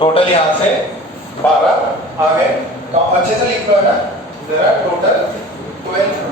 Total यहाँ से 12 आ गए, तो अच्छे से लिख लो है ना, जरा टोटल 12।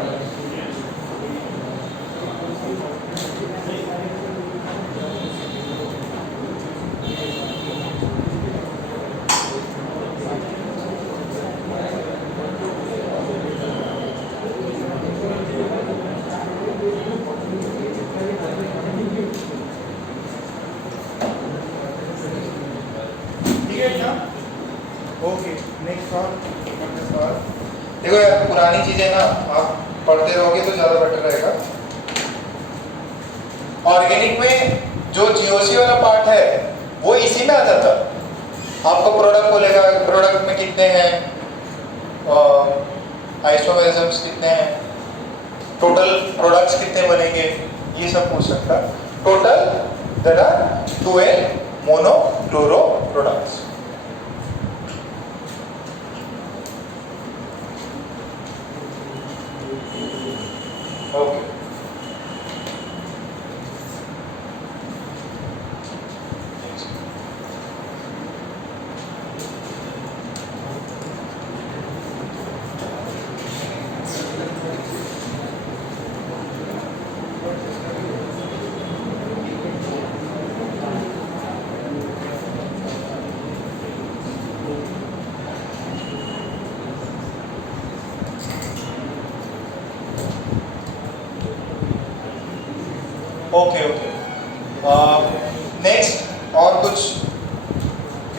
ओके, नेक्स्ट सवाल। देखो यार, पुरानी चीजें ना आप पढ़ते रहोगे तो ज्यादा बेटर रहेगा। ऑर्गेनिक में जो जीओसी वाला पार्ट है वो इसी में आ जाता। आपको प्रोडक्ट बोलेगा, प्रोडक्ट में कितने हैं, आइसोमेरिज्म्स कितने हैं, टोटल प्रोडक्ट्स कितने बनेंगे, ये सब पूछ सकता। Total there are 12 monochloro products. Okay, okay okay. Next और कुछ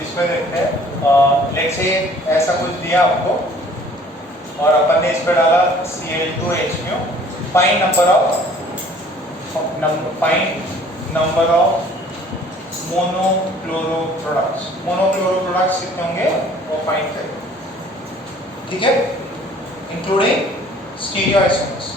इसमें देखते हैं। लेट्स से ऐसा कुछ दिया आपको और अपन ने इस पर डाला Cl2H, find number of monochloro products. Monochloro products कितने होंगे वो फाइंड करें, ठीक है, इंक्लूडिंग स्टीरियोआइसोमर्स।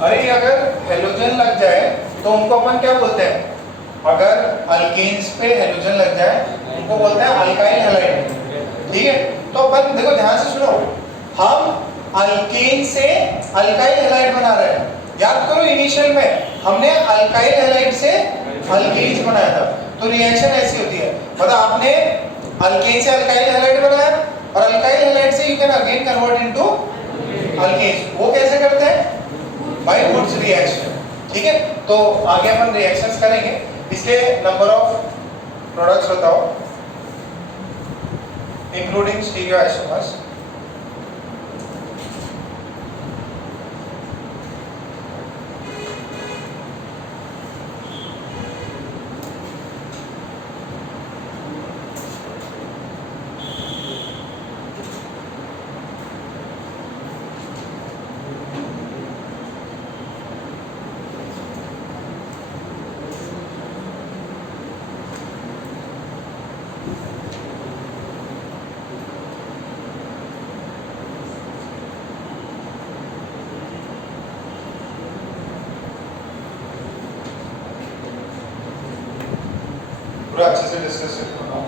अरे अगर हेलोजन लग जाए तो उनको अपन क्या बोलते हैं? अगर अल्केन्स पे हेलोजन लग जाए उनको बोलते हैं अल्काइल हैलाइड, ठीक है। तो अपन देखो ध्यान से सुनो, हम अल्केन से अल्काइल हैलाइड बना रहे हैं। याद करो इनिशियल में हमने अल्काइल हैलाइड से अल्केन्स बनाया था, तो रिएक्शन ऐसी होती है, मतलब आपने अल्केन से अल्काइल हैलाइड बनाया और अल्काइल हैलाइड से you can again convert into alkanes. वो कैसे करते हैं? बाय वुड्स रिएक्शन, ठीक है। तो आगे अपन रिएक्शंस करेंगे, इसलिए नंबर ऑफ प्रोडक्ट्स बताओ इंक्लूडिंग स्टीरियोआइसोमर्स। पूरा अच्छे से डिस्कस करना।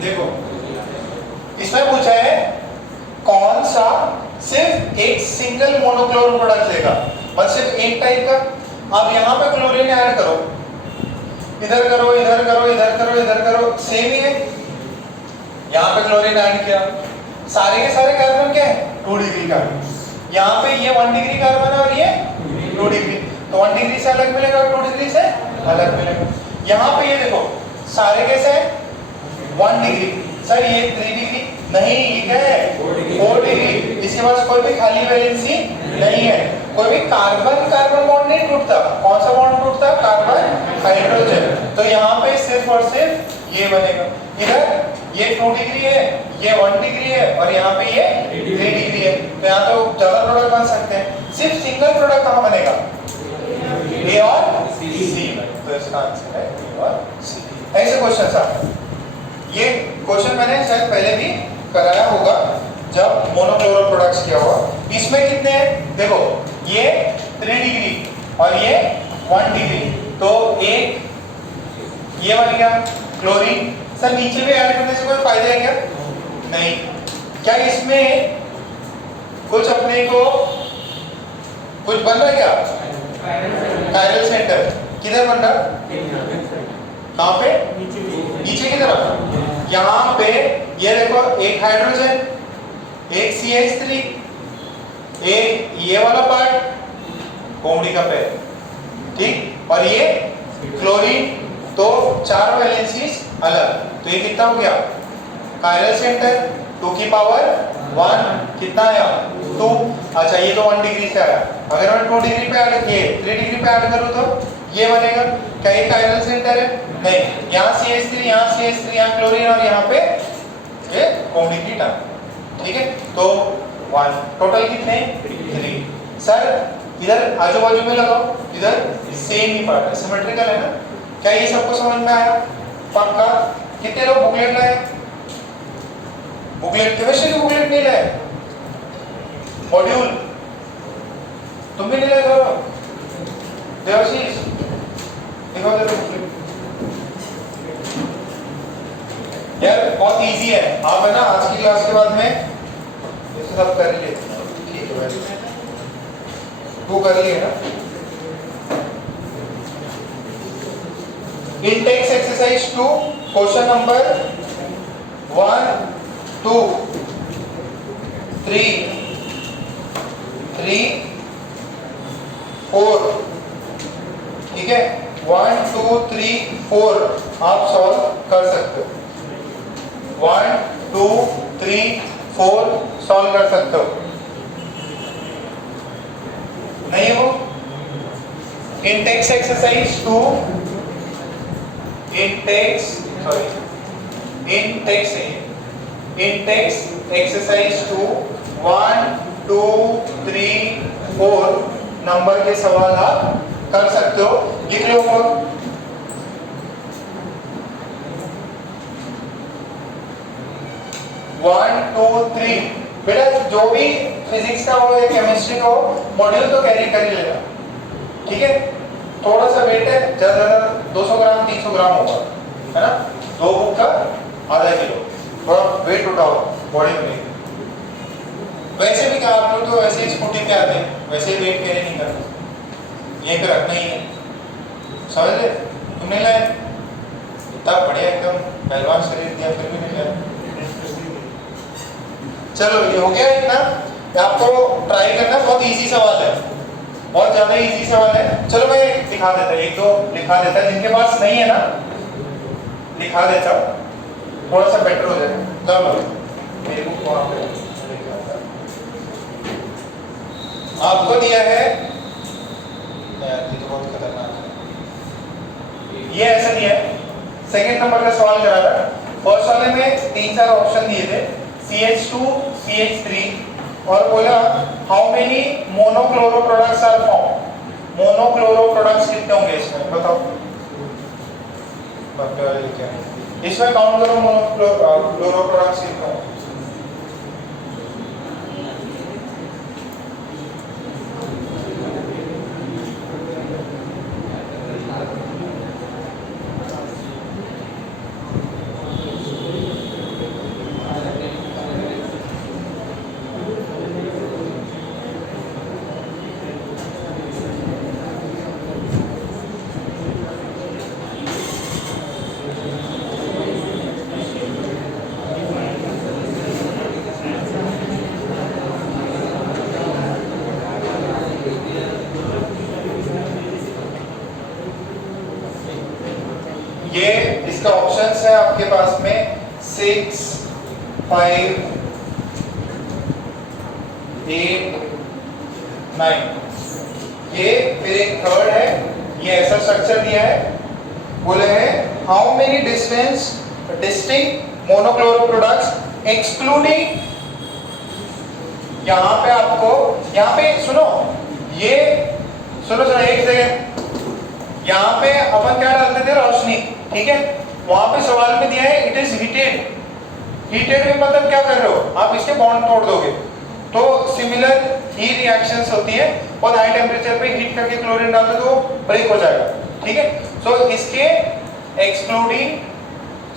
देखो इसमें पूछा है कौन सा सिर्फ एक सिंगल मोनोक्लोरो प्रोडक्ट देगा और सिर्फ एक टाइप का। अब यहाँ पे क्लोरीन ऐड करो, इधर करो, इधर करो, इधर करो, इधर करो, सेम ही है। यहाँ पे क्लोरीन ऐड किया, सारे के सारे कार्बन क्या है 2 डिग्री कार्बन। यहाँ पे ये 1 डिग्री कार्बन है और ये 2 डिग्री, तो 1 डिग्री से अलग मिलेगा और 2 डिग्री से अलग मिलेगा। यहाँ पे ये देखो सारे कैसे हैं 1 डिग्री, सर ये 3 डिग्री नहीं, ये क्या है 4 डिग्री। इसके पास कोई भी खाली वैलेंसी नहीं है, कोई भी कार्बन कार्बन बॉन्ड नहीं टूटता। कौन सा बॉन्ड टूटता? Carbon hydrogen. तो यहाँ पे सिर्फ और सिर्फ ये बनेगा। इधर ये 2 डिग्री है, ये 1 डिग्री है और यहाँ पे ये 3 डिग्री है, तो यहाँ तो ज्यादा प्रोडक्ट बन सकते हैं। सिर्फ सिंगल प्रोडक्ट कहाँ बनेगा? ए और सी। तो इसका आंसर है ए और सी। ऐसे क्वेश्चन था, ये क्वेश्चन मैंने शायद पहले भी कराया होगा जब मोनोक्लोरो प्रोडक्ट्स किया हुआ। इसमें कितने हैं देखो, ये 3 डिग्री और ये 1 डिग्री, तो एक ये बन गया क्लोरीन। सर नीचे भी ऐड करने से कोई फायदा है क्या? नहीं। क्या इसमें कुछ अपने को कुछ बन रहा है क्या? कायरल सेंटर किधर बन रहा? कहाँ पे? नीचे की तरफ। यहाँ पे ये देखो एक हाइड्रोजन, एक CH3, एक ये वाला पार्ट कोमड़ी का पैर, ठीक, और ये क्लोरीन। तो 4 वैलेंसीज अलग, तो ये कितना हो गया? कायरल सेंटर 2 की पावर 1 कितना आया 2। अच्छा ये तो 1 डिग्री से आया, अगर मैं 2 डिग्री पे ऐड किए 3 डिग्री पे ऐड करूँ तो ये बनेगा। क्या ये कायरल सेंटर है? नहीं। यहाँ CH3, यहाँ CH3, यहाँ क्लोरीन और यहाँ पे ये कोमड़ी की टर्म, ठीक है। तो 1 टोटल कितने 3। सर इधर आजू बाजू में लगाओ, इधर सेम ही पार्ट है, सिमेट्रिकल है ना। क्या ये सबको समझ में आया? पक्का। कितने लोग बुकलेट लाए? बुकलेट केमिस्ट्री की बुकलेट नहीं लाए? मॉड्यूल तुम भी नहीं लाए? देवाशीष देखो जरा बुकलेट। यार बहुत इजी है, आप है ना आज की क्लास के बाद में ये सब कर लिए, ठीक है वो कर लिए ना। इंटेक्स एक्सरसाइज 2 क्वेश्चन नंबर 1 2 3 3 4, ठीक है 1 2 3 4 आप सॉल्व कर सकते हो। 1 2 3 4 सॉल्व कर सकते हो। नहीं हो Intex exercise 2 Intex exercise 2 1 2 3 4 number के सवाल आप कर सकते हो। लिख लो 1 2 3। बेटा जो भी फिजिक्स का हो या केमिस्ट्री का हो मॉड्यूल तो कैरी कर ही लेना, ठीक है। थोड़ा सा वेट है, ज्यादा 200 ग्राम 300 ग्राम होगा, है ना। 2 बुक का आधा किलो, थोड़ा वेट उठाओ बॉडी में। वैसे भी क्या आप लोग तो वैसे ही स्कूटी पे आते हैं, वैसे ही वेट कैरी नहीं करते, यहीं पे रखना ही है, समझ ले। तुमने लाए इतना बढ़िया एकदम पहलवान शरीर दिया फिर भी नहीं लाए। चलो ये हो गया इतना। आपको ट्राई करना, बहुत इजी सवाल है, बहुत ज्यादा इजी सवाल है। चलो मैं दिखा देता, एक दो लिखा देता, जिनके पास नहीं है ना लिखा देता, थोड़ा सा बेटर हो जाएगा। चलो मेरे बुक को वहां पे आपको दिया है यार, ये तो बहुत खतरनाक है। ये ऐसा दिया है, सेकंड नंबर का सवाल करा था। फर्स्ट वाले में 3-4 ऑप्शन दिए थे, CH2 CH3, और बोला how many monochloro products are form. Monochloro products कितने होंगे इसमें बताओ। इसमें काउंट करो मोनोक्लोरो प्रोडक्ट्स कितने होंगे। पास में 6 5 8 9, ये फिर एक थर्ड है, ये ऐसा स्ट्रक्चर दिया है, बोले हैं how many distinct monochloro products excluding, यहाँ पे आपको, यहाँ पे सुनो, ये सुनो एक जगह यहाँ पे अपन क्या डालते थे, रोशनी, ठीक है, वहां पे सवाल में दिया है इट इज हीटेड, हीटेड में मतलब क्या कर रहे हो आप, इसके बॉन्ड तोड़ दोगे, तो सिमिलर ही रिएक्शंस होती है, और हाई टेम्परेचर पे हीट करके क्लोरीन डाल दो तो ब्रेक हो जाएगा, ठीक है। सो इसके एक्सक्लूडिंग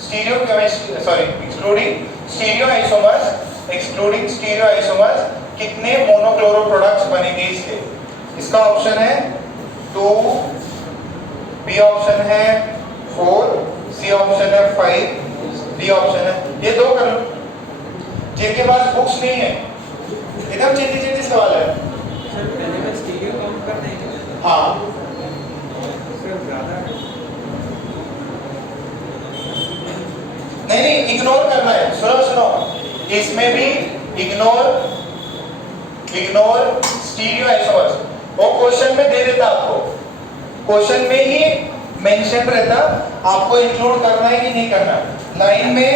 स्टीरियो आइसोमर्स कितने मोनोक्लोरो प्रोडक्ट्स बनेंगे इसके, इसका ऑप्शन है 2, बी ऑप्शन है 4, सी ऑप्शन है 5, डी ऑप्शन है, ये 2 कर लो। जिनके पास बुक्स नहीं है, एकदम जल्दी सवाल है सर, पहले में स्टीरियो काउंट कर देंगे। हाँ सर ज्यादा नहीं, इग्नोर करना है, सुनो, इसमें भी इग्नोर स्टीरियो आइसोमर्स, वो क्वेश्चन में दे देता आपको, क्वेश्चन में ही मेंशन रहता, आपको इंक्लूड करना है कि नहीं करना, लाइन में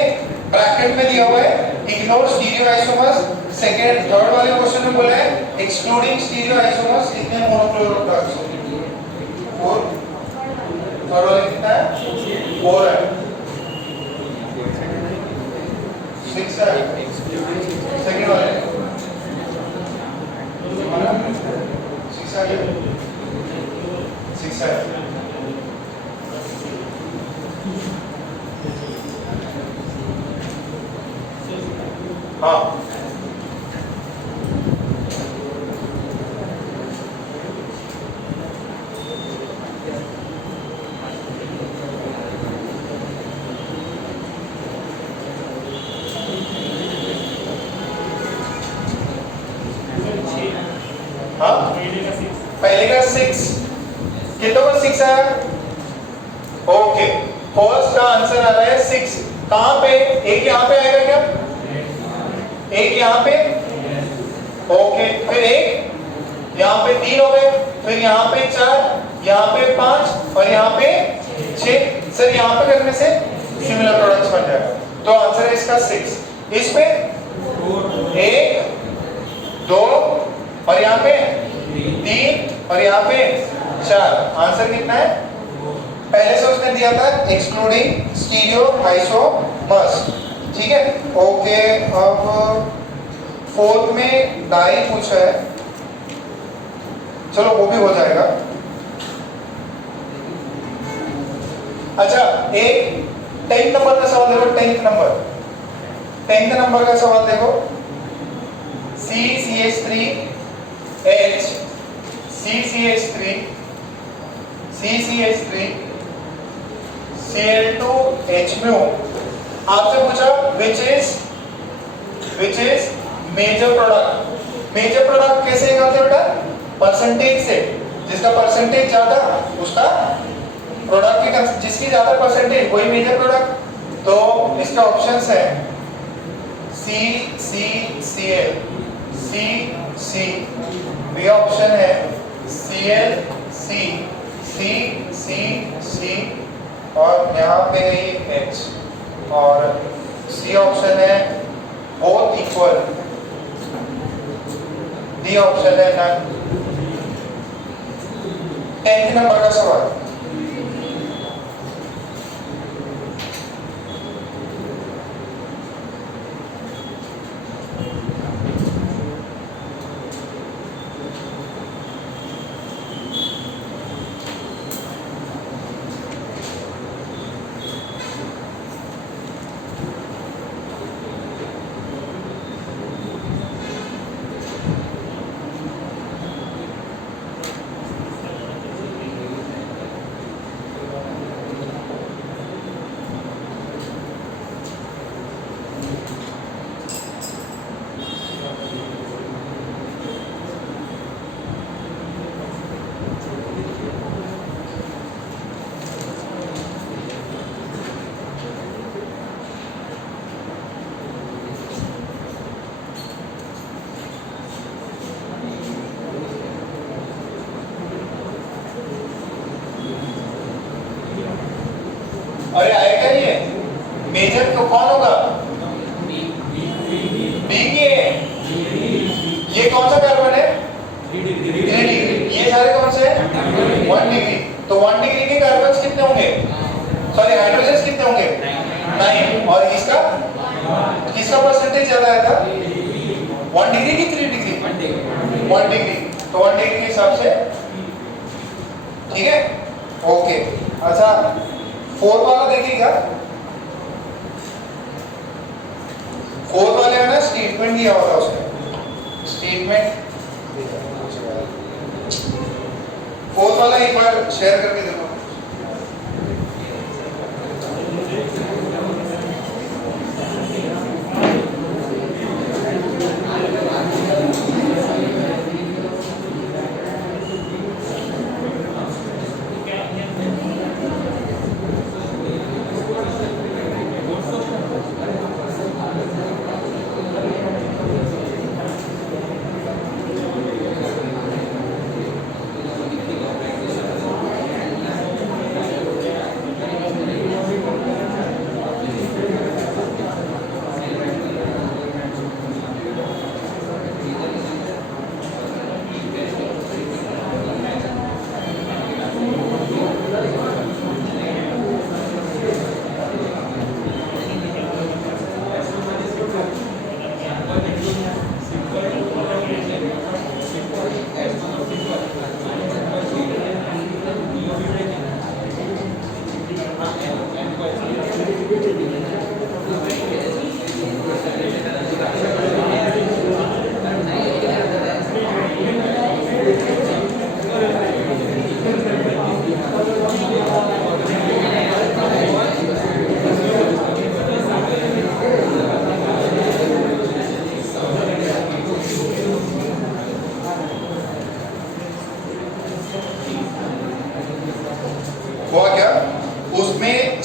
ब्रैकेट में दिया हुआ है ignore stereo isomers, second third वाले क्वेश्चन में बोला है एक्सक्लूडिंग स्टीरियो आइसोमर्स कितने मोनोक्लोरो प्रोडक्ट्स होंगे, 4, थर्ड वाले कितना है 4 है, 6 है, सेकंड वाले 6 है, हाँ पहले का 6, कितनों का 6 आया, ओके, फर्स्ट का आंसर आ रहा है 6, कहां पे, एक यहाँ पे आएगा क्या, एक यहाँ पे, ओके, फिर एक यहाँ पे 3 हो गए, फिर यहाँ पे 4, यहाँ पे 5 और यहाँ पे 6, सर यहाँ पे करने से सिमिलर प्रोडक्ट्स बन जाएगा, तो आंसर है इसका 6, इसमें 1 2 और यहाँ पे 3 और यहाँ पे 4, आंसर कितना है, पहले से उसने दिया था एक्सक्लूडिंग स्टीरियो आइसोमर्स, ठीक है, ओके। अब फोर्थ में डाई पूछा है, चलो वो भी हो जाएगा। अच्छा, एक 10th नंबर का सवाल देखो, 10th नंबर का सवाल देखो, CCH3H CCH3 CCH3 Cl2H आपसे पूछा which is मेजर प्रोडक्ट कैसे निकालते बेटा, परसेंटेज से, जिसका परसेंटेज ज्यादा उसका प्रोडक्ट की, जिसकी ज्यादा परसेंटेज वही मेजर प्रोडक्ट, तो इसके ऑप्शंस है CCCl CC, बी ऑप्शन है Cl C और यहाँ पे H, और सी ऑप्शन है बोथ इक्वल, डी ऑप्शन है नन। 10th नंबर का सवाल, कौन होगा? डी की है। ये कौन सा कार्बन है? 3 डिग्री। ये सारे कौन से हैं? 1 डिग्री। तो 1 डिग्री के कार्बन कितने होंगे? सॉरी हाइड्रोजन कितने होंगे? 9। और इसका किसका परसेंटेज ज्यादा आया था? 1 डिग्री की 3 डिग्री? 1 डिग्री। तो 1 डिग्री के हिसाब से ठीक है, ओके। अच्छा 4 वाला देखिएगा। 4 वाले में ना स्टेटमेंट दिया हुआ था उसमें, स्टेटमेंट 4 वाला एक बार शेयर करके देखो।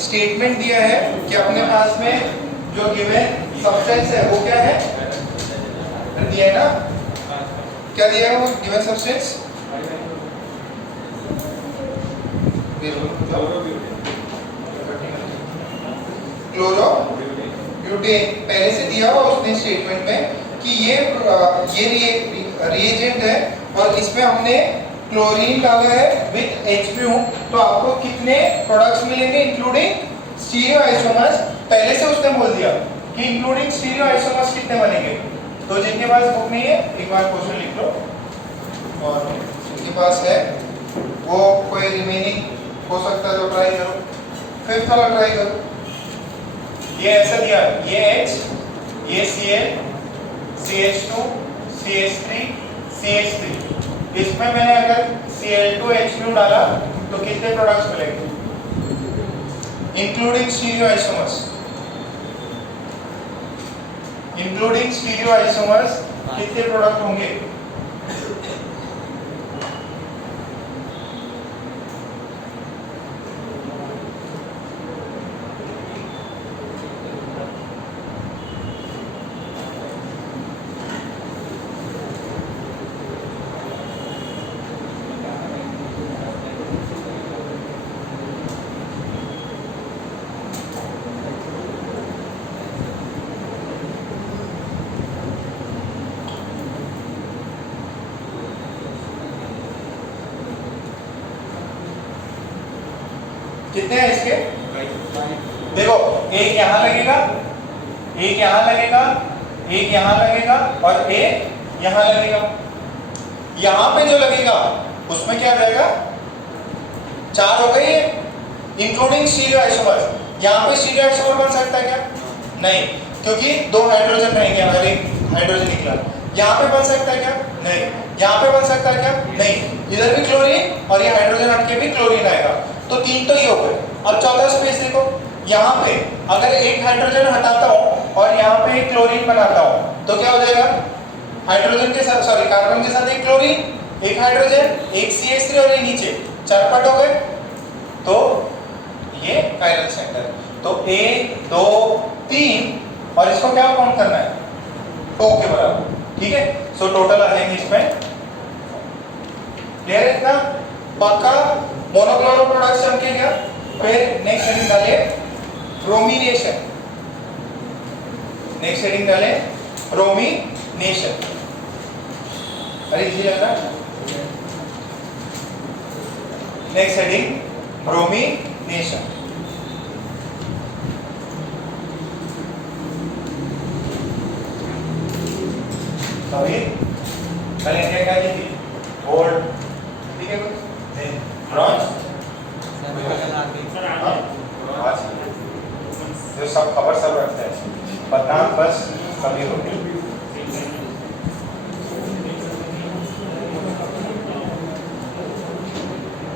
स्टेटमेंट दिया है कि अपने पास में जो गिवन सब्सटेंस है वो क्या है, दिया है ना, क्या दिया है वो गिवन सब्सटेंस? क्लोरोब्यूटेन पहले से दिया हुआ उसने स्टेटमेंट में कि ये रिएजेंट है और इसमें हमने क्लोरीन डाला है विद HBr, तो आपको कितने प्रोडक्ट्स मिलेंगे इंक्लूडिंग स्टीरियो आइसोमर्स। पहले से उसने बोल दिया कि इंक्लूडिंग स्टीरियो आइसोमर्स कितने बनेंगे। तो जिनके पास बुक नहीं है एक बार क्वेश्चन लिख लो, और जिनके पास है वो कोई रिमेनिंग हो सकता है तो ट्राई करो। 5th वाला ट्राई करो। ये ऐसा दिया, ये H, ये Cl, CH2, CH3, CH3, इसमें मैंने अगर Cl2H2 डाला तो कितने प्रोडक्ट्स मिलेंगे including stereo isomers? Including stereo isomers कितने प्रोडक्ट होंगे? कितने हैं इसके? देखो एक यहाँ लगेगा, एक यहाँ लगेगा, एक यहाँ लगेगा और एक यहाँ लगेगा। यहाँ पे जो लगेगा उसमें क्या रहेगा? 4 हो गई है इंक्लूडिंग स्टीरियो आइसोमर्स। यहाँ पे स्टीरियो आइसोमर बन सकता है क्या? नहीं, क्योंकि 2 हाइड्रोजन रहेंगे, अगर एक हाइड्रोजन निकला। यहाँ पे बन सकता है क्या? नहीं। यहाँ पे बन सकता है क्या? नहीं। इधर भी क्लोरीन और ये हाइड्रोजन हट के भी क्लोरीन आएगा, तो 3 तो ये हो गए। अब चौथा स्पेस देखो, यहाँ पे अगर एक हाइड्रोजन हटाता हूँ और यहाँ पे एक क्लोरीन बनाता हूँ तो क्या हो जाएगा? हाइड्रोजन के साथ, सॉरी कार्बन के साथ एक क्लोरीन, एक हाइड्रोजन, एक CH3 और ये नीचे 4 पार्ट हो गए। तो ये कायरल सेंटर। तो 1 2 3 और इसको क्या काउंट करना है? 2 के बराबर, ठीक है। सो टोटल आ जाएंगे इसमें। क्लियर है इतना? पक्का मोनोक्लोरो प्रोडक्ट चमकेगा। फिर नेक्स्ट हेडिंग डालिए ब्रोमिनेशन। नेक्स्ट हेडिंग डालें ब्रोमीनेशन। अरे इजी लग रहा है। Next heading bromination. अभी कल इंडिया क्या जीती? गोल्ड, ठीक है कुछ ब्रॉन्ज, जो सब खबर सब रखते हैं, बदनाम बस कभी होगी।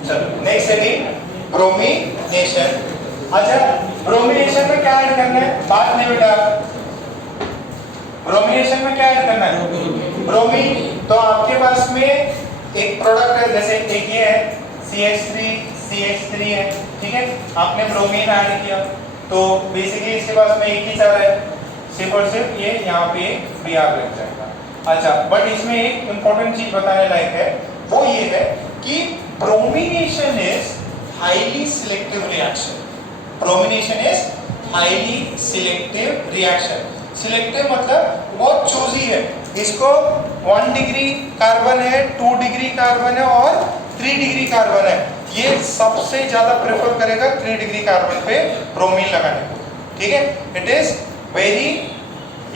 चलो नेक्स्ट हेडिंग ब्रोमीनेशन। अच्छा ब्रोमीनेशन में क्या ऐड करना है? बात नहीं बेटा, ब्रोमीनेशन में क्या ऐड करना है? ब्रोमीन। तो आपके पास में एक प्रोडक्ट है, जैसे एक ये है CH3 है, ठीक है, आपने ब्रोमीन ऐड किया तो बेसिकली इसके पास में एक ही चार है, सिर्फ और सिर्फ ये यहाँ पे Br लग जाएगा। अच्छा बट इसमें एक इंपॉर्टेंट चीज बताने लायक है, वो ये है कि bromination is highly selective reaction. Bromination is highly selective reaction. Selective मतलब बहुत चूजी है। इसको 1 डिग्री कार्बन है, 2 डिग्री कार्बन है और 3 डिग्री कार्बन है। ये सबसे ज्यादा प्रेफर करेगा 3 डिग्री कार्बन पे ब्रोमीन लगाने को, ठीक है। इट इज वेरी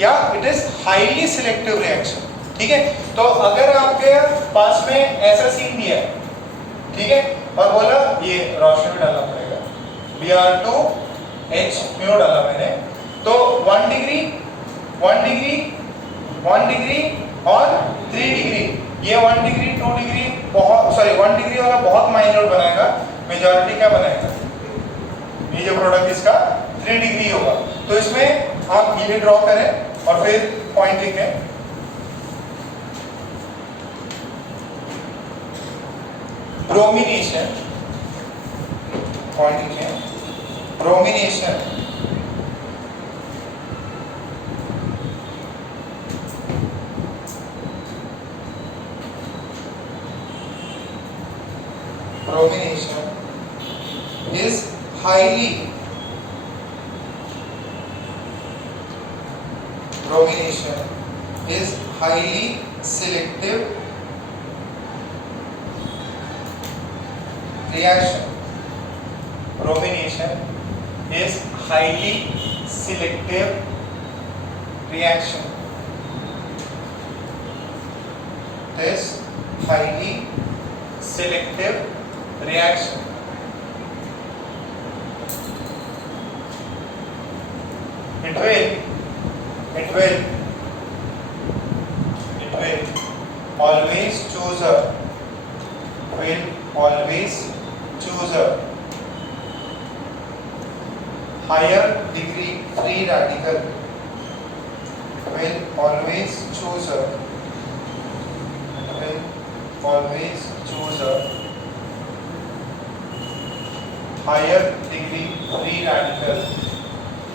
या it is highly selective reaction, ठीक है। तो अगर आपके पास में ऐसा सीन दिया है, ठीक है, और बोला ये रोशनी में डालना पड़ेगा, Br2H म्यू डाला मैंने, तो 1 डिग्री और 3 डिग्री, ये 1 डिग्री 2 डिग्री बहुत 1 डिग्री वाला बहुत माइनर बनाएगा, मेजॉरिटी क्या बनाएगा? ये जो प्रोडक्ट इसका 3 डिग्री होगा। तो इसमें आप ये ड्रॉ करें और फिर पॉइंट लिखें। ब्रोमीनेशन, पॉइंट लिखें, ब्रोमीनेशन Bromination is highly selective reaction. Bromination is highly selective reaction. This highly selective reaction. It will always choose a higher degree free radical. Will always choose a higher degree free radical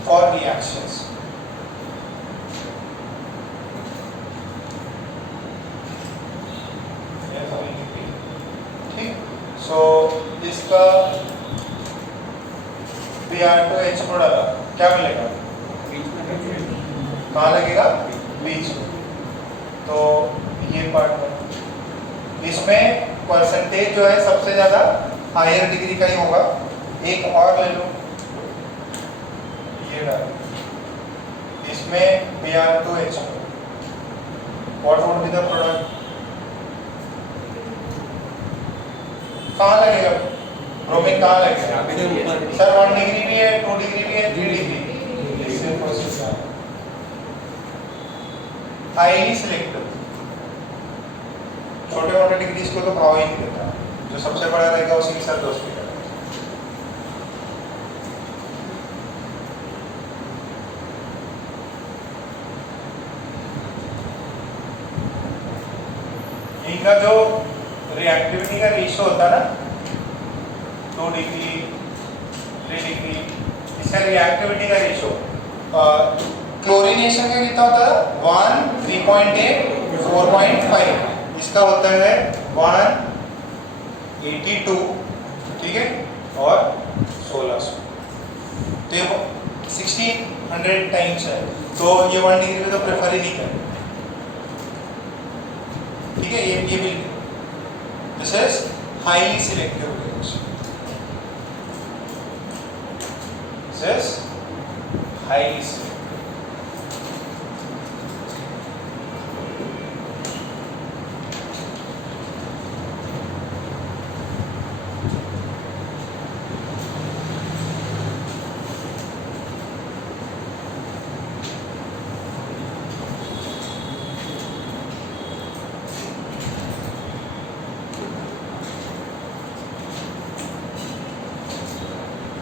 for reactions. ठीक, सो इसका Br2H को डाला, क्या मिलेगा? कहाँ लगेगा? बीच में। तो ये पार्ट है, इसमें परसेंटेज जो है सबसे ज्यादा हायर डिग्री का ही होगा। एक और ले लो, ये डाल, इसमें Br2H, what would be the product? कहाँ लगेगा ब्रोमीन? कहाँ लगेगा सर? 1 डिग्री भी है, 2 डिग्री भी है, 3 डिग्री। हाईली सिलेक्टिव, छोटे मोटे डिग्रीज को तो भाव ही नहीं देता, जो सबसे बड़ा रहेगा उसी के साथ दोस्ती करेगा। इनका जो रिएक्टिविटी का रेशियो होता है ना, 2 डिग्री 3 डिग्री, इसका रिएक्टिविटी का रेशियो क्लोरीनेशन का कितना होता है? 1 3.8 4.5, इसका होता है 182, ठीक है, और 1600। तो 16 100 टाइम्स है, तो ये 1 डिग्री में तो प्रेफर ही नहीं करें। ठीक है, ये बिल्कुल this is highly selective reaction, this is highly selective.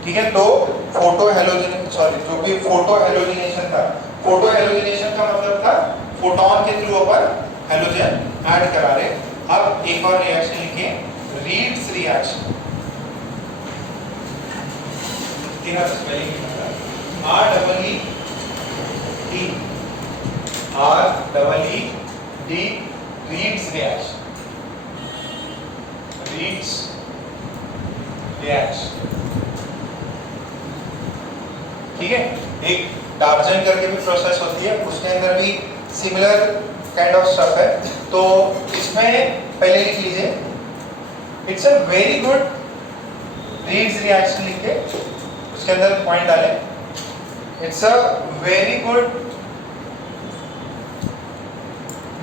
ठीक है, तो फोटो हेलोजन सॉरी जो भी फोटो हेलोजिनेशन था, फोटो हेलोजिनेशन का मतलब था फोटोन के थ्रू अपन हेलोजन ऐड करा रहे। अब एक और रिएक्शन लिखे, रीड्स रिएक्शन। तीनों spelling R double E D, R double E D, Reed's reaction, Reed's reaction. ठीक है, एक डार्जन करके भी प्रोसेस होती है, उसके अंदर भी सिमिलर काइंड ऑफ स्टफ है। तो इसमें पहले लिख लीजिए, it's a very good Reed's reaction लिख के उसके अंदर पॉइंट डालें, it's a very good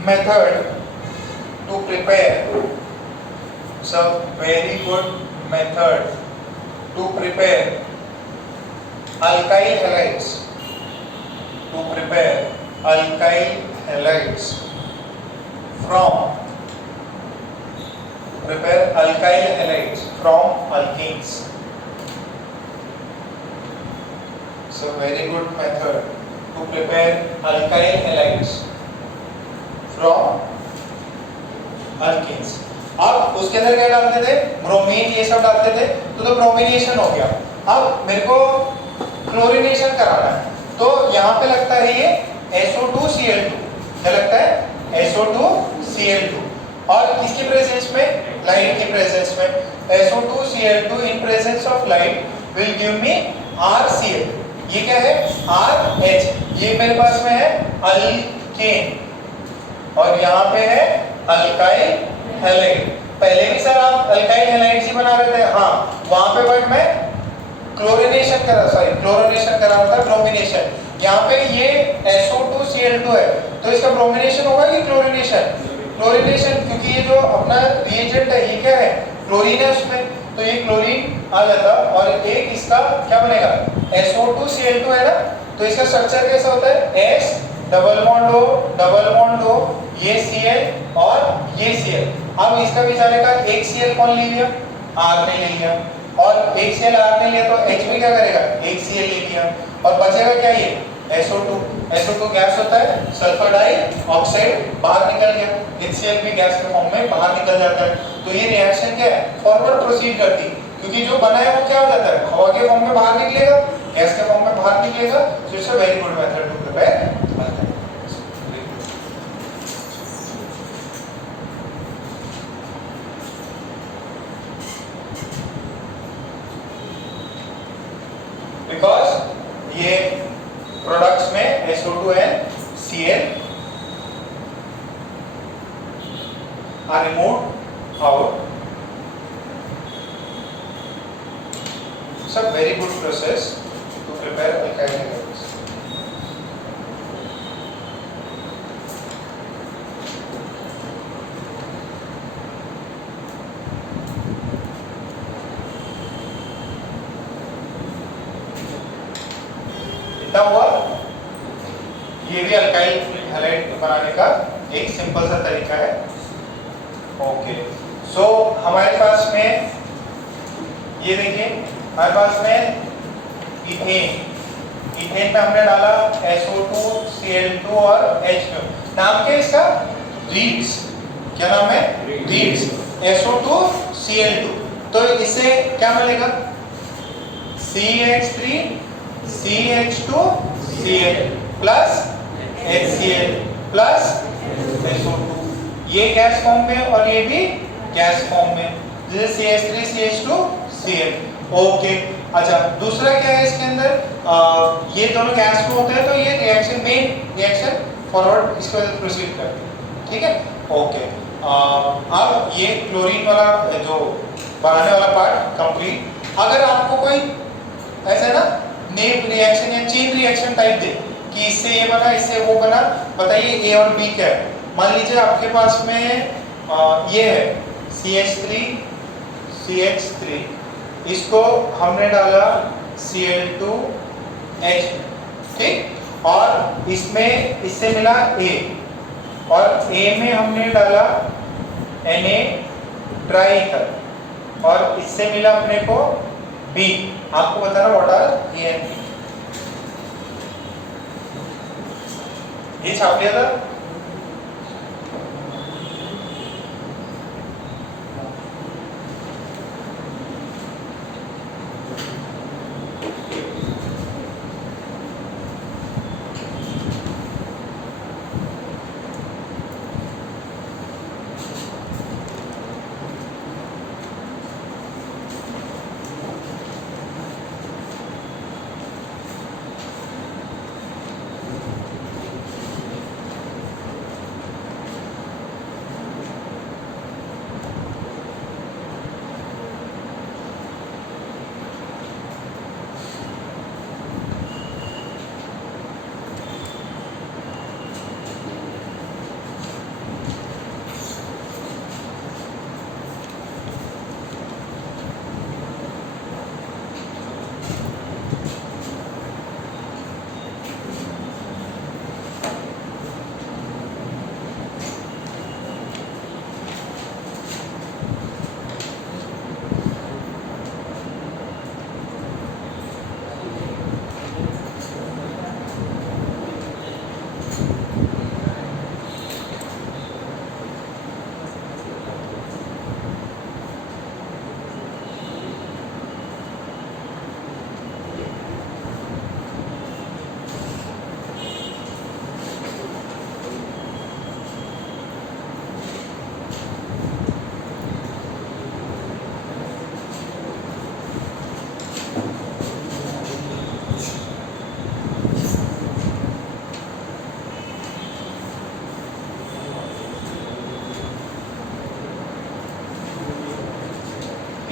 method to prepare, it's a very good method to prepare alkyl halides, to prepare alkyl halides from alkenes. It's a very good method to prepare alkyl halides from alkenes. अब उसके अंदर क्या डालते थे, bromine ये सब डालते थे, तो ब्रोमिनेशन हो गया। अब मेरे को क्लोरीनेशन कराना है, तो यहाँ पे लगता है ये SO2Cl2, क्या लगता है SO2Cl2, और किसकी प्रेजेंस में, लाइट की प्रेजेंस में, SO2Cl2 in presence of light will give me RCl। ये क्या है, RH, ये मेरे पास में है अल्केन, और यहाँ पे है अल्काइल हैलाइड। पहले भी सर आप अल्काइल हैलाइड ही बना रहे थे, हाँ वहां पे, बट मैं क्लोरीनेशन करा रहा था, ब्रोमिनेशन। यहाँ पे ये SO2Cl2 है, तो इसका ब्रोमिनेशन होगा कि क्लोरीनेशन, क्लोरीनेशन, क्योंकि ये जो अपना रिएजेंट है ये क्या है, क्लोरीन है उसमें, तो ये क्लोरीन आ जाता, और एक इसका क्या बनेगा, SO2Cl2 है ना, तो इसका स्ट्रक्चर कैसा होता है, S डबल बॉन्ड O, ये Cl और ये Cl। अब इसका बेचारे का एक Cl कौन ले लिया, R ने ले लिया, और एक Cl R ने लिया, तो H में क्या करेगा, एक Cl ले लिया, और बचेगा क्या, ये SO2 गैस होता है, सल्फर डाइऑक्साइड बाहर निकल गया, HCl भी गैस के फॉर्म में बाहर निकल जाता है। तो ये रिएक्शन क्या है, फॉरवर्ड प्रोसीड करती, क्योंकि जो बना है वो क्या हो जाता है, हवा के फॉर्म में बाहर निकलेगा, गैस के फॉर्म में बाहर निकलेगा। So it's a very good method to prepare. Because ये प्रोडक्ट्स में SO2 and Cl are removed out. It's a very good process to prepare alkyl halides. इतना हुआ, ये भी अल्काइल हैलाइड बनाने का एक सिंपल सा तरीका है। ओके, सो हमारे पास में ये देखिए, हमारे पास में इथेन में हमने डाला SO2Cl2 और H2, नाम क्या इसका, रीड्स, क्या नाम है, रीड्स, SO2Cl2, तो इससे क्या मिलेगा, CH3 CH2Cl plus HCl plus SO2, ये गैस फॉर्म में और ये भी गैस फॉर्म में, this is CH3 CH2Cl। Okay, अच्छा, दूसरा क्या है इसके अंदर, ये दोनों गैस में होते हैं तो ये रिएक्शन मेन रिएक्शन फॉरवर्ड इसके वजह से प्रोसीड करते हैं, ठीक है। ओके, अब ये क्लोरीन वाला जो बनाने वाला पार्ट कंप्लीट। अगर आपको कोई ऐसा ना नेम रिएक्शन या चेन रिएक्शन टाइप दे कि इससे ये बना इससे वो बना, बताइए ए और बी क्या है। मान लीजिए आपके पास में ये है CH3 CH3, इसको हमने डाला Cl2H, ठीक, और इसमें इससे मिला A, और A में हमने डाला Na ट्राईथर, और इससे मिला अपने को B। आपको बताना what are A and B। ये छाप लिया था।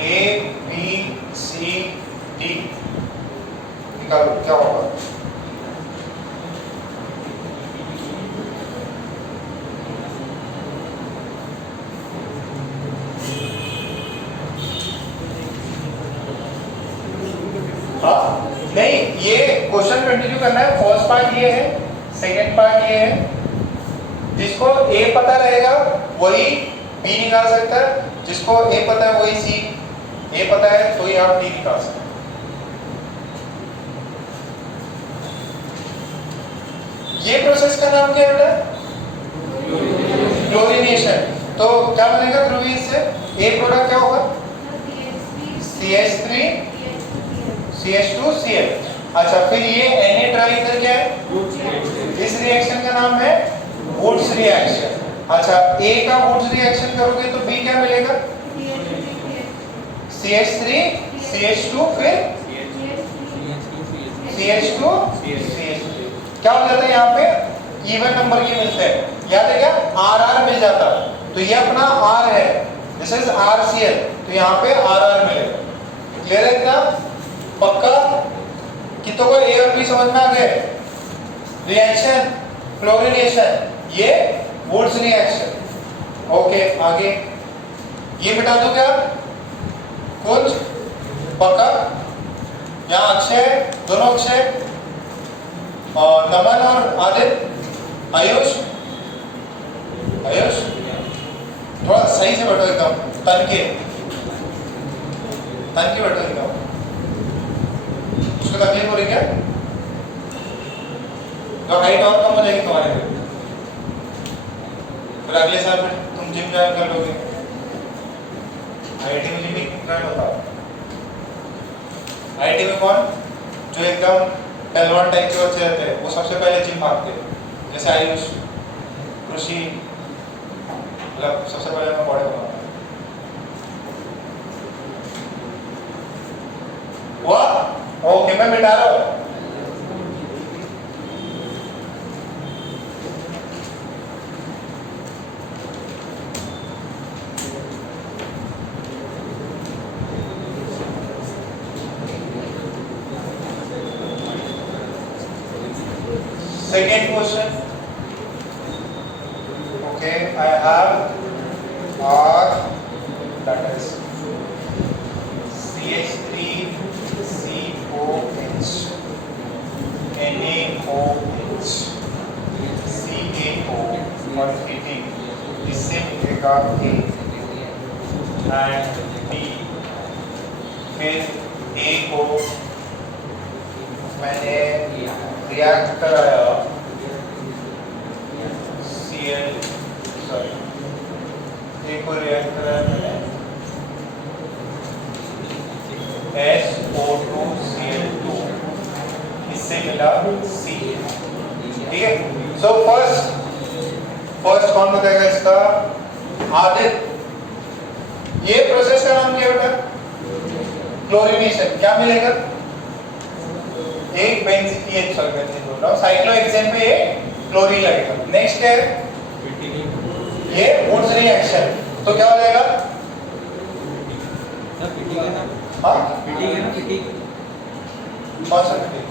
ABCD निकालो क्या होगा। हाँ नहीं, ये क्वेश्चन कंटिन्यू करना है। फर्स्ट पार्ट ये है, सेकंड पार्ट ये है। जिसको A पता रहेगा वही B निकाल सकता है, जिसको A पता है वही C, A पता है तो ही आप D निकाल सकते हैं। ये प्रोसेस का नाम क्या है? क्लोरीनेशन। तो क्या बनेगा ध्रुवीय से? A प्रोडक्ट क्या होगा? CH3 CH2Cl। अच्छा, फिर ये Na ट्राईथर क्या है? इस रिएक्शन का नाम है वुड्स रिएक्शन। अच्छा, A का वुड्स रिएक्शन करोगे तो B क्या मिलेगा? CH3 CH2 फिर CH2 CH3। क्या हो जाता है यहाँ पे? इवन नंबर के मिलते हैं। याद है क्या? RR मिल जाता है। तो ये अपना R है, दिस इज RCl, तो यहाँ पे RR मिलेगा। क्लियर है इतना? पक्का? कितनों को A और B समझ में आ गए? रिएक्शन क्लोरीनेशन, ये वुड्स रिएक्शन। ओके, आगे ये मिटा दो क्या? कुछ पक्का? यहाँ अक्षय, दोनों अक्षय, और नमन और आदित्य, आयुष, आयुष थोड़ा सही से बैठो, एकदम तन के बैठो एकदम। उसको तकलीफ हो रही क्या? तो हाइट और कम हो जाएगी तुम्हारे पे, फिर अगले साल फिर तुम जिम ज्वाइन कर लोगे। आईआईटी में जिम क्या बताओ? आईआईटी में कौन जो एकदम पहलवान टाइप के बच्चे रहते हैं वो सबसे पहले जिम भागते हैं, जैसे आयुष, ऋषि, मतलब सबसे पहले मैं बॉडी बनाता हूँ। अभी मैं मिटा रहा हूं। Second question. Okay, I have R, that is CH3COH, NaOH, CaO और heating, इससे मिलेगा A and B। फिर A को मैंने रिएक्ट कराया Cl, सॉरी A को रिएक्ट कराया मैंने SO2Cl2, इससे मिला C। ठीक है, सो फर्स्ट कौन बताएगा इसका? आदित्य। ये प्रोसेस का नाम क्या बेटा? क्लोरीनेशन। क्या मिलेगा? एक बेंजीन बोल रहा हूँ, साइक्लोहेक्सेन पे ये क्लोरीन लगेगा। नेक्स्ट है ये वुड्स रिएक्शन, तो क्या हो जाएगा? हाँ, कौन सा फिटिंग?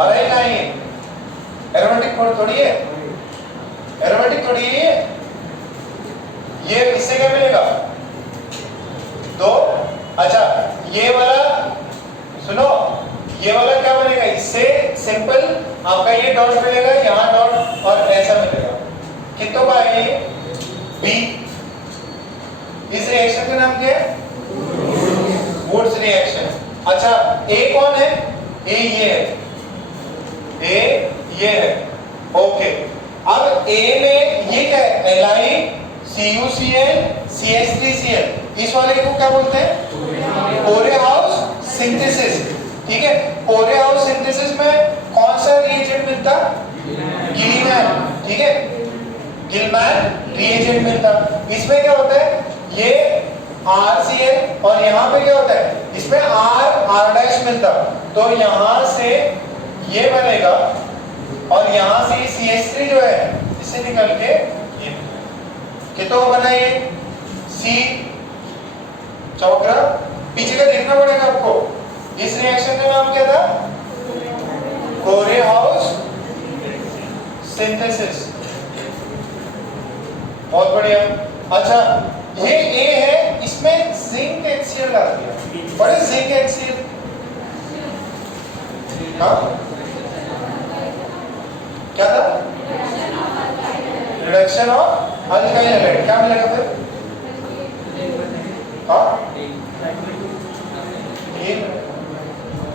अरे नहीं, एरोमेटिक थोड़ी है, एरोमेटिक थोड़ी है ये। इससे क्या मिलेगा? दो। अच्छा, ये वाला सुनो, ये वाला क्या बनेगा? इससे सिंपल आपका ये डॉट मिलेगा, यहाँ डॉट और ऐसा मिलेगा। कितनों का है ये? बी। इस रिएक्शन का नाम क्या है? Wurtz reaction. अच्छा, ए कौन है? ए ये है, ए ये है। ओके, अब ए में ये क्या है? एलाइन CuCl CH3Cl, इस वाले को क्या बोलते हैं? कोरेहाउस सिंथेसिस। ठीक है, कोरेहाउस सिंथेसिस में कौन सा रिएजेंट मिलता? गिलमैन। ठीक है, गिलमैन रिएजेंट मिलता। इसमें क्या होता है? ये RCl और यहाँ पे क्या होता है? इसमें R' मिलता, तो यहाँ से ये बनेगा और यहाँ से CH3 जो है इससे निकल के ये कितना बना? ये C चौकरा। पीछे का देखना पड़ेगा आपको। इस रिएक्शन का नाम क्या था? कोरेहाउस सिंथेसिस। बहुत बढ़िया। अच्छा, ये A है, इसमें जिंक HCl डाल दिया। What is zinc HCl? हाँ, क्या था? Reduction of alkyl halide. क्या मिलेगा फिर? हाँ,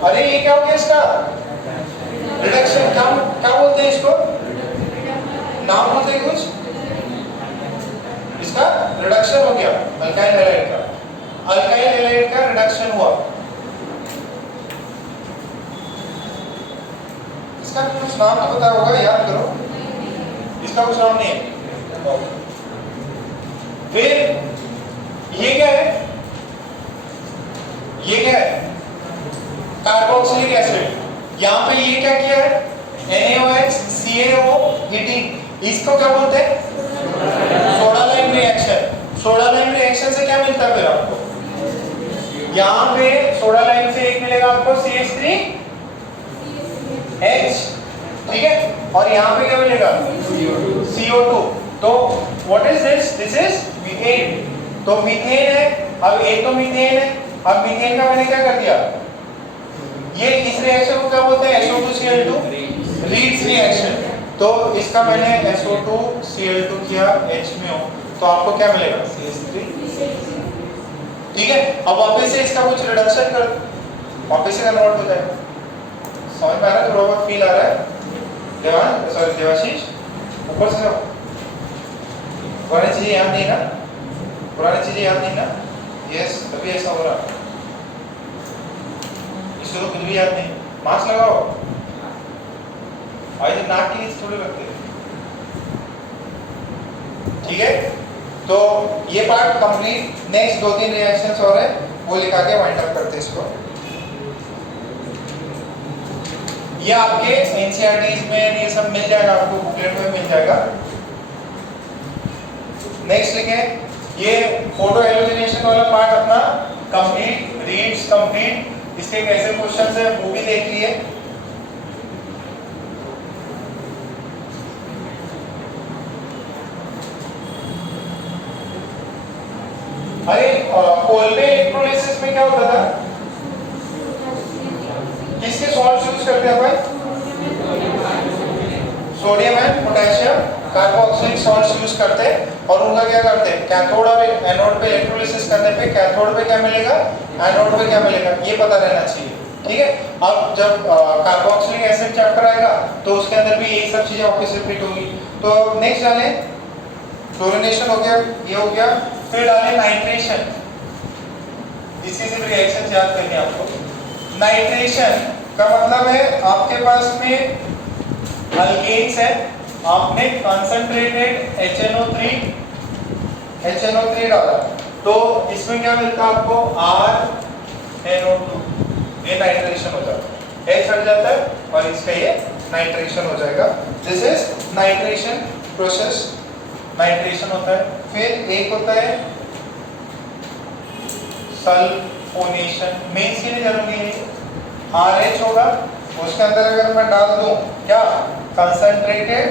अरे ये क्या हो गया इसका? रिडक्शन। क्या बोलते हैं इसको? नाम बोलते हैं कुछ? इसका रिडक्शन हो गया अल्काइल हैलाइड का। अल्काइल हैलाइड का रिडक्शन हुआ। इसका कुछ नाम तो पता होगा, याद करो। इसका कुछ नाम नहीं है। फिर ये क्या है? ये क्या है? Carboxylic acid. यहाँ पे ये क्या किया है? NaOH CaO heating. इसको क्या बोलते हैं? Soda lime reaction. Soda lime reaction से क्या मिलता है फिर आपको? यहाँ पे सोडा लाइम से एक मिलेगा आपको CH3H। ठीक है, और यहाँ पे क्या मिलेगा? CO2। तो what is this? This is methane. तो मीथेन है। अब एक तो मीथेन है, अब मीथेन का मैंने क्या कर दिया? ये इस रिएक्शन को क्या बोलते हैं? SO2Cl2 reads reaction. तो इसका मैंने SO2Cl2 किया H में हो, तो आपको क्या मिलेगा? CH3। ठीक है, अब वापस से इसका कुछ रिडक्शन कर, वापस से कन्वर्ट हो जाएगा। समझ में आ रहा है? थोड़ा बहुत फील आ रहा है? देवाशीष ऊपर से जाओ। पुरानी चीजें याद नहीं ना? पुरानी चीजें याद नहीं ना? यस, तभी ऐसा हो रहा। इसको तो कुछ भी याद नहीं। मास्क लगाओ। आज नाक के नीचे थोड़े रखते हैं। ठीक है, तो ये पार्ट कंप्लीट। नेक्स्ट 2-3 रिएक्शंस और है, वो लिखा के वाइंड अप करते हैं इसको। ये आपके एनसीईआरटीज में ये सब मिल जाएगा, आपको बुकलेट में मिल जाएगा। नेक्स्ट लिखें, ये फोटो हेलोजनेशन वाला पार्ट अपना कंप्लीट, रीड्स कंप्लीट। इसके कैसे क्वेश्चंस है वो भी देख लिए। अरे कोलबे इलेक्ट्रोलिसिस में क्या होता था, किसके सॉल्ट्स यूज करते हैं अपन? Sodium and potassium carboxylic salts use करते हैं। और उनका क्या करते हैं, कैथोड और एनोड पे इलेक्ट्रोलिसिस करने पे कैथोड पे क्या मिलेगा, एनोड पे क्या मिलेगा, ये पता रहना चाहिए। ठीक है, अब जब कार्बोक्सिलिक एसिड चैप्टर आएगा तो उसके अंदर भी यही सब चीजें वापस रिपीट होगी। तो नेक्स्ट डालें, क्लोरीनेशन हो गया, ये हो गया। फिर डालें नाइट्रेशन। इसकी सिर्फ रिएक्शन याद करनी है आपको। नाइट्रेशन का मतलब है आपके पास में अल्केन्स है, आपने कंसंट्रेटेड HNO3 डाला, तो इसमें क्या मिलता है आपको, RNO2, ये नाइट्रेशन हो जाता है, H हट जाता है और इसका ये नाइट्रेशन हो जाएगा। This is nitration process, nitration होता है। फिर एक होता है सल्फोनेशन, मेंस के लिए जरूरी है, RH होगा, उसके अंदर अगर मैं डाल दूं क्या, कंसंट्रेटेड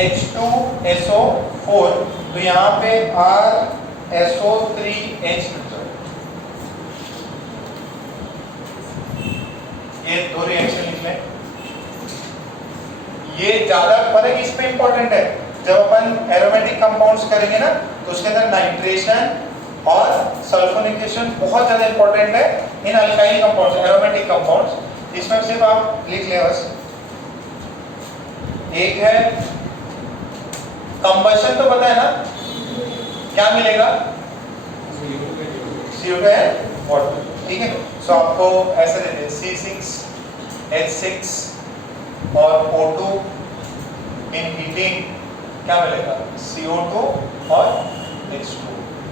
H2SO4, तो यहाँ पे RSO3H मिल जाएगा। ये दो रिएक्शन लिख लें। ये ज्यादा फर्क इस पे इंपॉर्टेंट है, जब अपन एरोमेटिक कंपाउंड्स करेंगे ना तो उसके अंदर नाइट्रेशन और सल्फोनिकेशन बहुत ज्यादा इंपॉर्टेंट है इन अल्काइल कंपाउंड्स, एरोमेटिक कंपाउंड्स। इसमें सिर्फ आप लिख लें बस। एक है कंबशन, तो पता है ना क्या मिलेगा, CO2 एंड वाटर। ठीक है, सो आपको ऐसे देते हैं C6H6 और O2 इन हीटिंग क्या मिलेगा, CO2 और H2।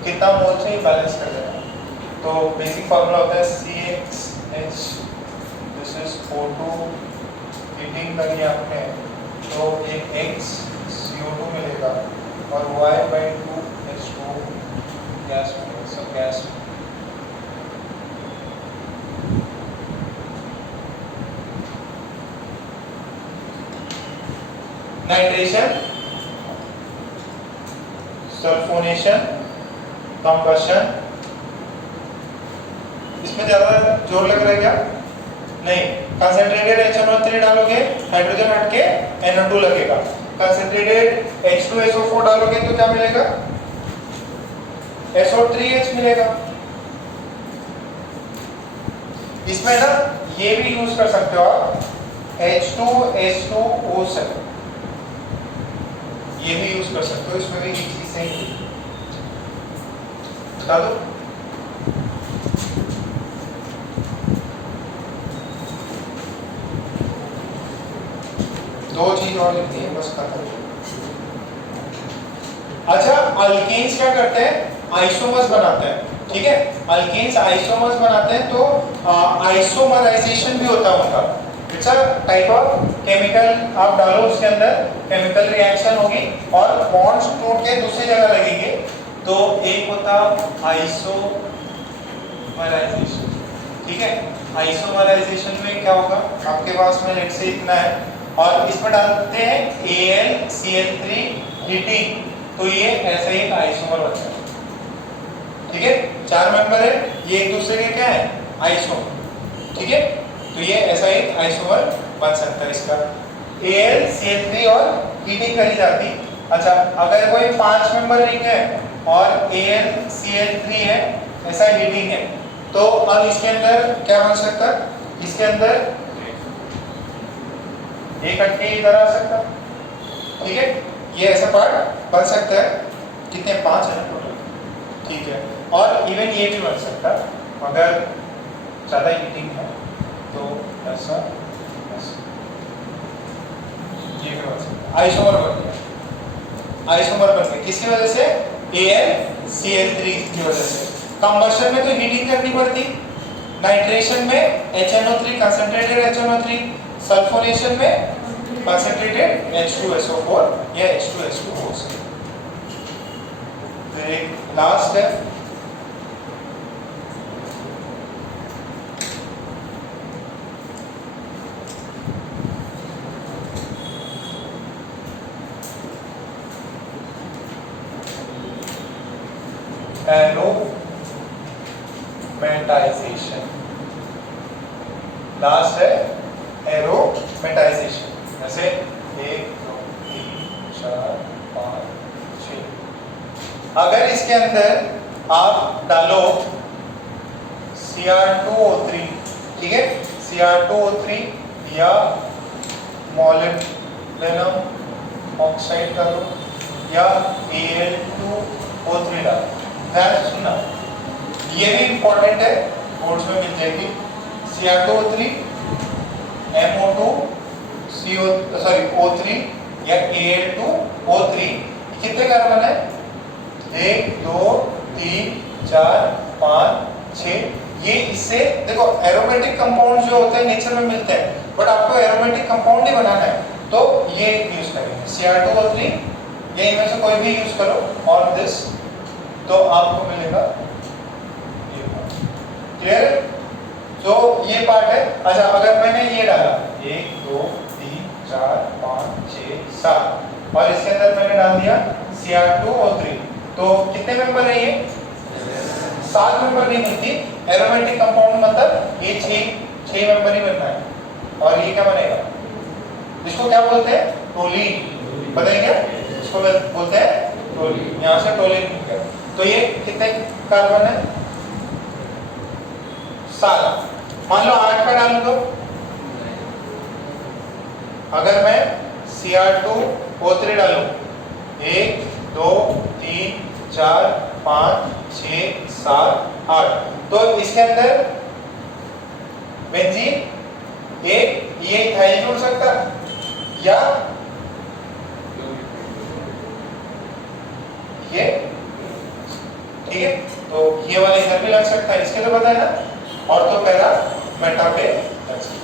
कितना मोल से ही बैलेंस कर देना। तो बेसिक फार्मूला होता है CXH, this is O2, heating करी आपने तो एक X CO2 मिलेगा और Y/2 H2 गैस मिलेगा, सब गैस। नाइट्रेशन, सल्फोनेशन, कंबशन, इसमें ज्यादा जोर लग रहा है क्या? नहीं, कंसंट्रेटेड HNO3 डालोगे, हाइड्रोजन हट के NO2 लगेगा। कंसंट्रेटेड H2SO4 डालोगे तो क्या मिलेगा, SO3H मिलेगा। इसमें ना ये भी यूज कर सकते हो आप, H2S2O7, ये भी यूज कर सकते हो, इसमें भी एक चीज सही बता दो। दो चीज और लिखनी है बस, खत्म। अच्छा, अल्केन्स क्या करते हैं, आइसोमर्स बनाते हैं। ठीक है, अल्केन्स आइसोमर्स बनाते हैं, तो आइसोमराइजेशन भी होता है उनका। It's a type of chemical, आप डालो उसके अंदर, केमिकल रिएक्शन होगी और बॉन्ड्स टूट के दूसरी जगह लगेंगे, तो एक होता आइसोमराइजेशन। ठीक है, आइसोमराइजेशन में क्या होगा, आपके पास में लेट्स से इतना है और इसमें डालते हैं AlCl3 हीटिंग, तो ये ऐसा ही एक आइसोमर बनता है। ठीक है, चार मेंबर है, ये एक दूसरे के क्या है, आइसोमर। ठीक है, तो ये ऐसा एक आइसोमर बन सकता है इसका, AlCl3 और हीटिंग करी जाती। अच्छा, अगर कोई 5 मेंबर रिंग है और AlCl3 है, ऐसा हीटिंग है, तो अब इसके अंदर क्या बन सकता है, इसके अंदर एक अटके इधर आ सकता। ठीक है, ये ऐसा पार्ट बन सकता है। कितने, 5 है टोटल। ठीक है, और इवन ये भी बन सकता है, अगर ज्यादा हीटिंग है तो ऐसा ये भी बन सकता है, आइसोमर बन गया। आइसोमर बन गया किसकी वजह से, AlCl3 की वजह से। कंबशन में तो हीटिंग करनी पड़ती, नाइट्रेशन में HNO3, कंसंट्रेटेड HNO3, सल्फोनेशन में कंसंट्रेटेड H2SO4 या H2S2 हो सकता है। तो एक लास्ट है एरोमेटाइजेशन। लास्ट है एरोमेटाइजेशन। जैसे 1 2 3 4 5 6। अगर इसके अंदर आप डालो Cr2O3, ठीक है, Cr2O3 या मोलिब्डेनम ऑक्साइड डालो या Al2O3 डालो। ध्यान से सुनना, ये भी इंपॉर्टेंट है, बोर्ड्स में मिल जाएगी। Cr2O3 MO2 O3 या Al2O3 कितने कार्बन है? 1 2 3 4 5 6। ये इससे देखो एरोमेटिक कंपाउंड जो होते हैं नेचर में मिलते हैं, बट आपको एरोमेटिक कंपाउंड ही बनाना है तो ये यूज करेंगे Cr2O3, ये इनमें से कोई भी यूज करो और दिस, तो आपको मिलेगा ये। क्लियर है? तो ये पार्ट है। अच्छा, अगर मैंने ये डाला 1 2 3 4 5 6 7 और इसके अंदर मैंने डाल दिया Cr2O3, तो कितने मेंबर है ये? 7 मेंबर नहीं मिलती। एरोमेटिक कंपाउंड मतलब ये 6 मेंबर ही बनना है। और ये क्या बनेगा? इसको क्या बोलते हैं? टोलीन। पता है क्या इसको बोलते हैं? टोलीन। यहाँ से टोलीन मिल गया। तो ये कितने कार्बन है? 7। मान लो 8 का डालूं तो अगर मैं Cr2O3 डालूं 1 2 3 4 5 6 7 8, तो इसके अंदर बेंजीन एक ये इथाइल जुड़ सकता है या ये, ठीक है, तो ये वाला इधर भी लग सकता है, इसके तो पता है ना, और तो पैरा मेटा पे लग सकता है।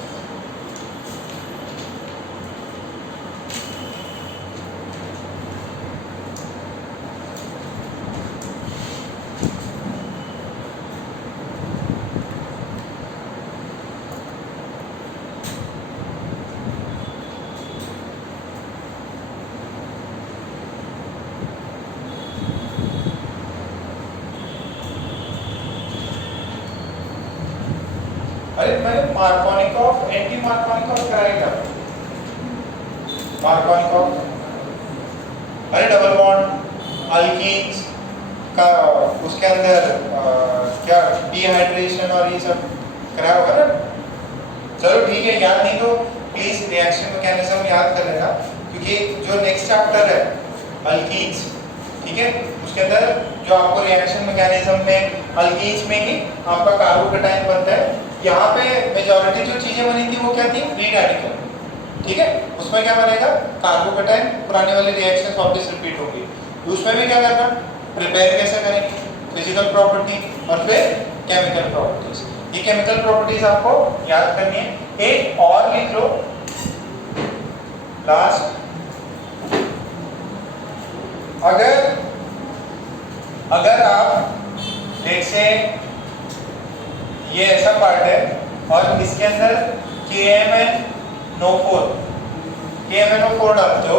अरे मैंने मार्कोनिकॉफ एंटी मार्कोनिकॉफ कराया क्या? मार्कोनिकॉफ, अरे डबल बॉन्ड अल्कीन्स का उसके अंदर क्या डिहाइड्रेशन और ये सब कराया होगा ना। चलो ठीक है, याद नहीं तो प्लीज रिएक्शन मैकेनिज्म याद कर लेना, क्योंकि जो नेक्स्ट चैप्टर है अल्कीन्स, ठीक है, उसके अंदर जो आपको रिएक्शन मैकेनिज्म में अल्कीन्स में ही आपका कार्बोकेटाइन बनता है। यहाँ पे मेजॉरिटी जो चीजें बनी थी वो क्या थी? फ्री रेडिकल, ठीक है, उसमें क्या बनेगा? कार्बोकेटाइन, पुराने वाले रिएक्शंस वापस रिपीट होंगी। उसमें भी क्या करना? प्रिपेयर कैसे करेंगे? फिजिकल प्रॉपर्टी और फिर केमिकल प्रॉपर्टीज। ये केमिकल प्रॉपर्टीज आपको याद करनी है। एक और लिख लो लास्ट, अगर आप जैसे ये ऐसा पार्ट है और इसके अंदर KMnO4 डालते हो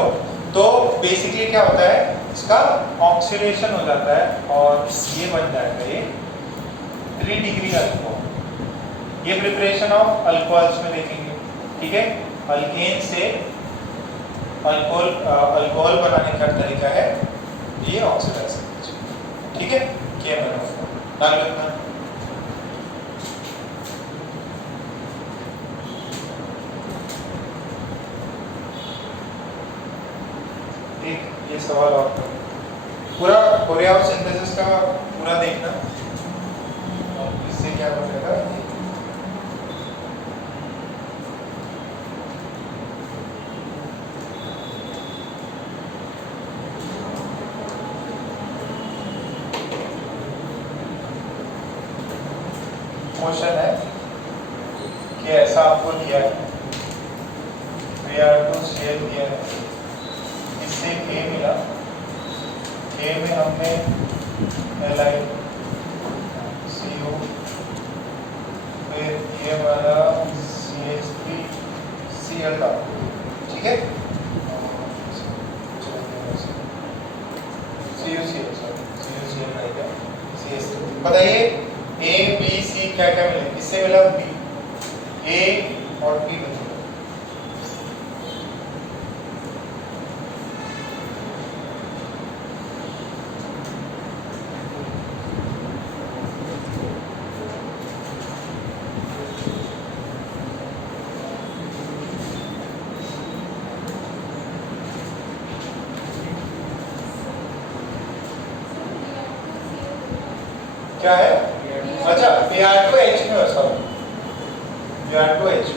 तो बेसिकली क्या होता है? इसका ऑक्सीडेशन हो जाता है और ये बन जाएगा ये 3 डिग्री अल्कोहल। ये प्रिपरेशन ऑफ अल्कोहल्स में देखेंगे, ठीक है, अल्केन से अल्कोहल बनाने का तरीका है ये ऑक्सीडाइजेशन, ठीक है। KMnO4 डाल रखना। ये सवाल और पूरा कोरिया सिंथेसिस का पूरा देखना, इससे क्या बनेगा? क्वेश्चन है कि ऐसा आपको दिया है Br2Cl दिया है, इससे A मिला, A में हमने LiCO, फिर ये वाला CH3Cl था, ठीक है, CuCl रहेगा, CH3। बताइए A B C क्या क्या मिले, किससे मिला B, A और B मिला। क्या है? अच्छा Br2H में, सॉरी Br2H।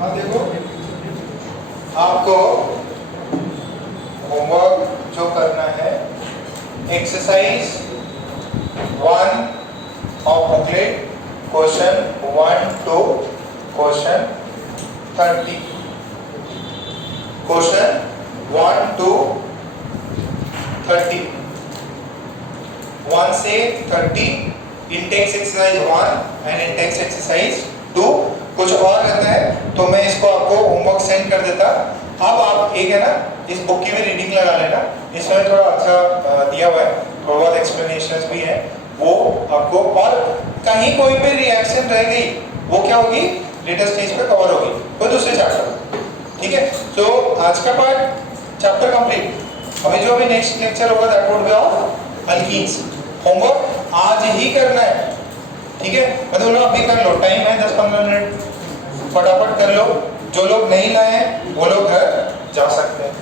अब देखो आपको होमवर्क जो करना है, exercise 1 of booklet, question 1 to question 30, question 1 to 30, 1 से 30 Intex exercise 1 and Intex exercise 2। कुछ और रहता है तो मैं इसको आपको होमवर्क सेंड कर देता। अब आप एक है ना, इस बुक की भी रीडिंग लगा लेना, इसमें थोड़ा अच्छा दिया हुआ है, थोड़ा बहुत एक्सप्लेनेशंस भी है वो आपको, और कहीं कोई भी रिएक्शन रह गई वो क्या होगी, लेटर स्टेज पे कवर होगी, कोई दूसरे चैप्टर। ठीक है, तो आज का पार्ट चैप्टर कंप्लीट। अभी जो अभी नेक्स्ट लेक्चर होगा that would be of alkenes. Homework आज ही करना है, ठीक है, मतलब लोग अभी कर लो, टाइम है 10-15 मिनट, फटाफट कर लो। जो लोग नहीं लाए हैं वो लोग घर जा सकते हैं।